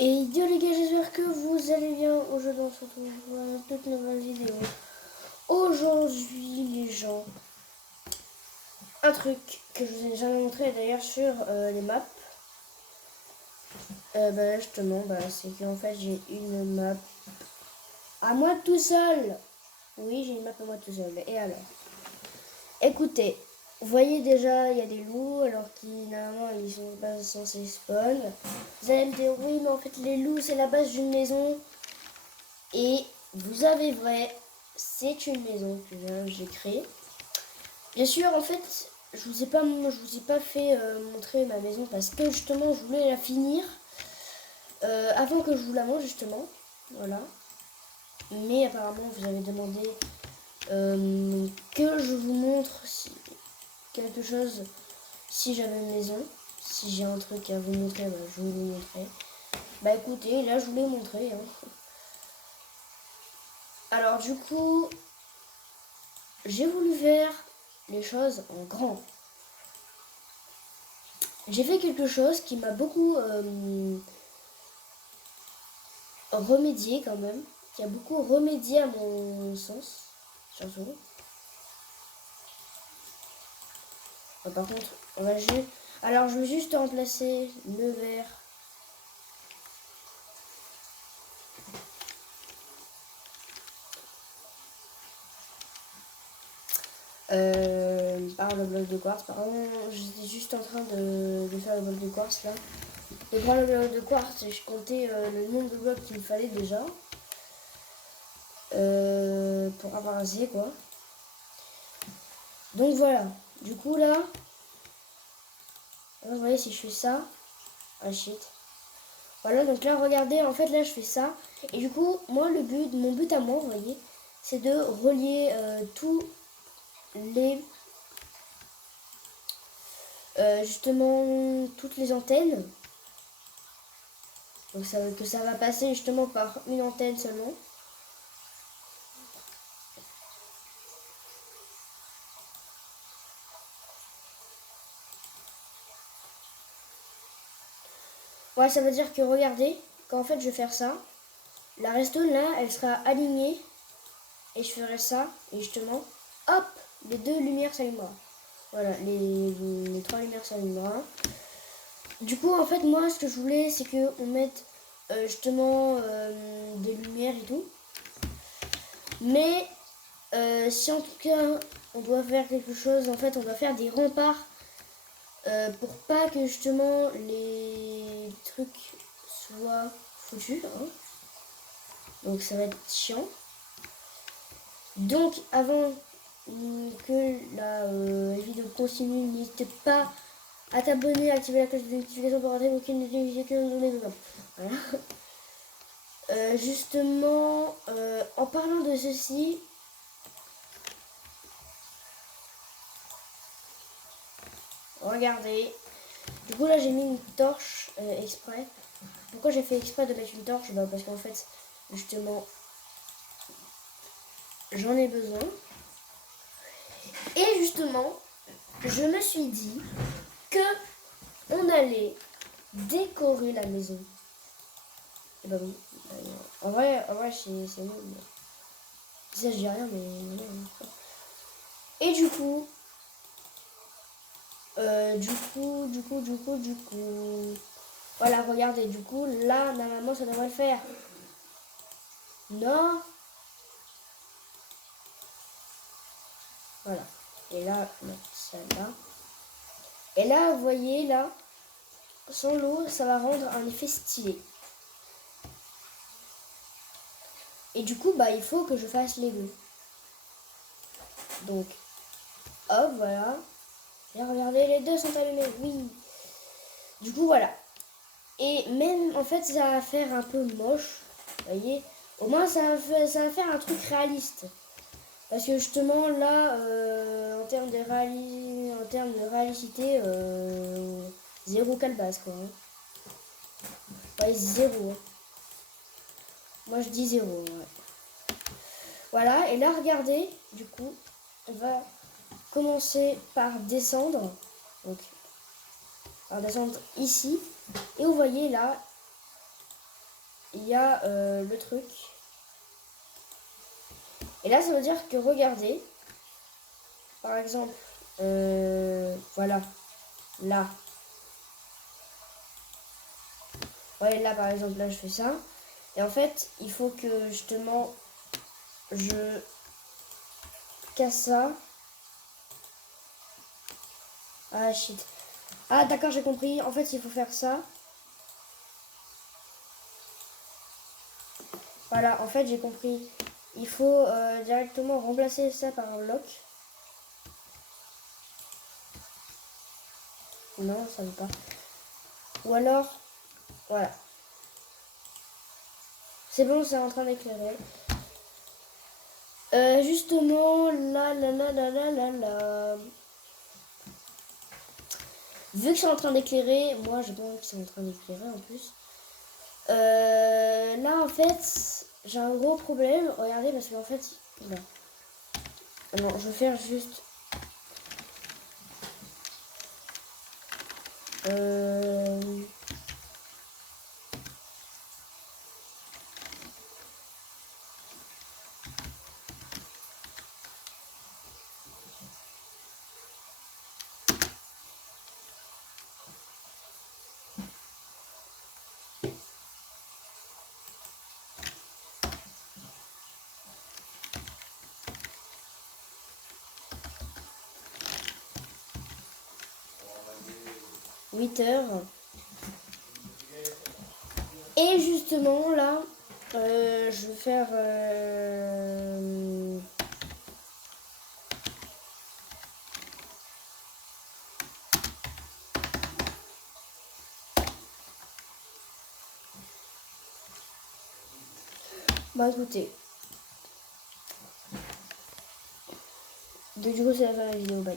Et yo les gars, j'espère que vous allez bien. Aujourd'hui on se retrouve pour une toute nouvelle vidéo. Aujourd'hui les gens, un truc que je vous ai jamais montré d'ailleurs sur les maps. Justement, c'est qu'en fait j'ai une map à moi tout seul. Oui, j'ai une map à moi tout seul. Et alors, écoutez, vous voyez déjà, il y a des loups alors qu'ils normalement ils sont pas censés spawn. Vous allez me dire oui, mais en fait les loups c'est la base d'une maison. Et vous avez vrai, c'est une maison que j'ai créée. Bien sûr, en fait, je vous ai pas fait montrer ma maison parce que justement, je voulais la finir avant que je vous la montre justement. Voilà. Mais apparemment, vous avez demandé que je vous montre quelque chose si j'avais une maison. Si j'ai un truc à vous montrer, je vous le montrerai. Bah écoutez, là je vous l'ai montré. Hein. Alors du coup, j'ai voulu faire les choses en grand. J'ai fait quelque chose qui m'a beaucoup remédié quand même, qui a beaucoup remédié à mon sens, surtout. Par contre, on va juste... Alors je vais juste remplacer le vert. Par le bloc de quartz. Pardon, j'étais juste en train de faire le bloc de quartz là. Et pour le bloc de quartz, je comptais le nombre de blocs qu'il me fallait déjà. Pour avoir un Z quoi. Donc voilà. Du coup là, vous voyez si je fais ça. Ah shit. Voilà, donc là regardez, en fait là je fais ça. Et du coup, moi mon but à moi, vous voyez, c'est de relier tous les... justement toutes les antennes. Donc que ça va passer justement par une antenne seulement. Ouais, ça veut dire que regardez, quand en fait je vais faire ça, la redstone là, elle sera alignée. Et je ferai ça, et justement, hop, les deux lumières s'allumera. Voilà, les trois lumières s'allumera. Du coup, en fait, moi, ce que je voulais, c'est qu'on mette justement des lumières et tout. Mais si en tout cas, on doit faire quelque chose, en fait, on doit faire des remparts pour pas que justement les trucs soient foutus. Hein. Donc ça va être chiant. Donc avant que la vidéo continue, n'hésitez pas à t'abonner, à activer la cloche de notification pour rater aucune notification de mes vidéos. Voilà. Justement, en parlant de ceci, regardez. Du coup là j'ai mis une torche exprès. Pourquoi j'ai fait exprès de mettre une torche? Parce qu'en fait, justement, j'en ai besoin. Et justement, je me suis dit que on allait décorer la maison. Et bah oui. En vrai c'est nul. Ça, je dis rien, mais non. Et du coup, voilà, regardez, du coup, là, normalement, ça devrait le faire. Non. Voilà. Et là, ça là. Et là, vous voyez, là, sans l'eau, ça va rendre un effet stylé. Et du coup, il faut que je fasse les deux. Donc, hop, voilà. Et regardez, les deux sont allumés, oui. Du coup, voilà. Et même, en fait, ça va faire un peu moche. Vous voyez. Au moins, ça va faire un truc réaliste. Parce que justement, là, en termes de réalité, zéro calebasse, quoi. Hein. Ouais, zéro. Hein. Moi, je dis zéro, ouais. Voilà, et là, regardez, du coup, on va commencer par descendre. Donc, par descendre ici. Et vous voyez, là, il y a le truc. Et là, ça veut dire que regardez, par exemple, voilà, là. Ouais, là, par exemple, là, je fais ça. Et en fait, il faut que, justement, je casse ça. Ah, shit. Ah, d'accord, j'ai compris. En fait, il faut faire ça. Voilà, en fait, j'ai compris. Il faut directement remplacer ça par un bloc. Non, ça veut pas. Ou alors, voilà. C'est bon, c'est en train d'éclairer. Justement, là. Vu que c'est en train d'éclairer, moi je pense que c'est en train d'éclairer en plus. Là en fait, j'ai un gros problème. Regardez, parce qu'en fait, non. Non, je vais faire juste. 8 heures. Et justement là, je vais faire bah écoutez. Du coup c'est la fin de la vidéo. Bye.